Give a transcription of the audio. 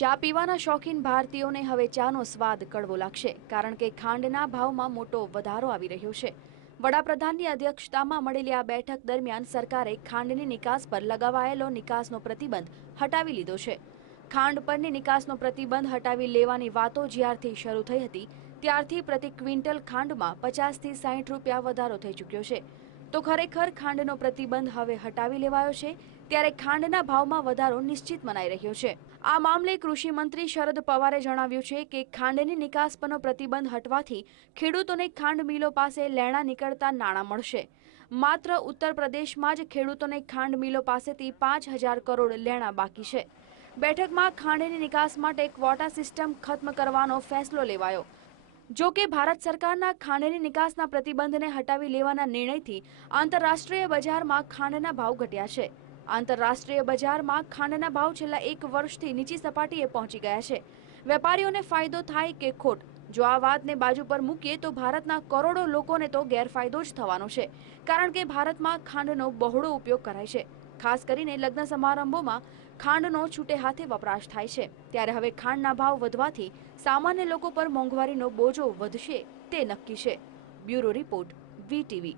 ચા પીવાના શોખીન ભારતીયોને હવે ચાનો સ્વાદ કડવો લાગશે, કારણ કે ખાંડના ભાવમાં મોટો વધારો આવી રહ્યો છે. વડાપ્રધાનની અધ્યક્ષતામાં મળેલી આ બેઠક દરમિયાન સરકારે ખાંડની નિકાસ પર લગાવાયેલો નિકાસનો પ્રતિબંધ હટાવી લીધો છે. ખાંડ પરની નિકાસનો પ્રતિબંધ હટાવી લેવાની વાતો જ્યારથી શરૂ થઈ હતી, ત્યારથી પ્રતિ ક્વિન્ટલ ખાંડમાં પચાસથી સાઠ રૂપિયા વધારો થઈ ચૂક્યો છે. તો ખરેખર ખાંડનો પ્રતિબંધ હવે હટાવી લેવાયો છે, ત્યારે ખાંડના ભાવમાં વધારો નિશ્ચિત મનાઈ રહ્યો છે. આ મામલે કૃષિ મંત્રી શરદ પવારે જણાવ્યું છે કે ખાંડની નિકાસ પરનો પ્રતિબંધ હટવાથી ખેડૂતોને ખાંડ મિલો પાસે લેણા નીકળતા નાણાં મળશે. માત્ર ઉત્તર પ્રદેશમાં જ ખેડૂતોને ખાંડ મિલો પાસેથી પાંચ હજાર કરોડ લેણા બાકી છે. બેઠકમાં ખાંડની નિકાસ માટે ક્વોટા સિસ્ટમ ખત્મ કરવાનો ફેસલો લેવાયો. જો કે ભારત સરકારના ખાંડની નિકાસના પ્રતિબંધને હટાવી લેવાના નિર્ણયથી આંતરરાષ્ટ્રીય બજારમાં ખાંડના ભાવ ઘટ્યા છે. આંતરરાષ્ટ્રીય બજારમાં ખાંડના ભાવ છેલ્લા એક વર્ષથી નીચી સપાટીએ પહોંચી ગયા છે. વેપારીઓને ફાયદો થાય કે ખોટ? જો આ વાતને બાજુ પર મૂકીએ તો ભારતના કરોડો લોકોને તો ગેરફાયદો જ થવાનો છે, કારણ કે ભારતમાં ખાંડનો બહોળો ઉપયોગ કરાય છે. ખાસ કરીને લગ્ન સમારંભોમાં ખાંડનો છૂટે હાથે વપરાશ થાય છે. ત્યારે હવે ખાંડના ભાવ વધવાથી સામાન્ય લોકો પર મોંઘવારીનો બોજો વધશે તે નક્કી છે. Bureau report VTV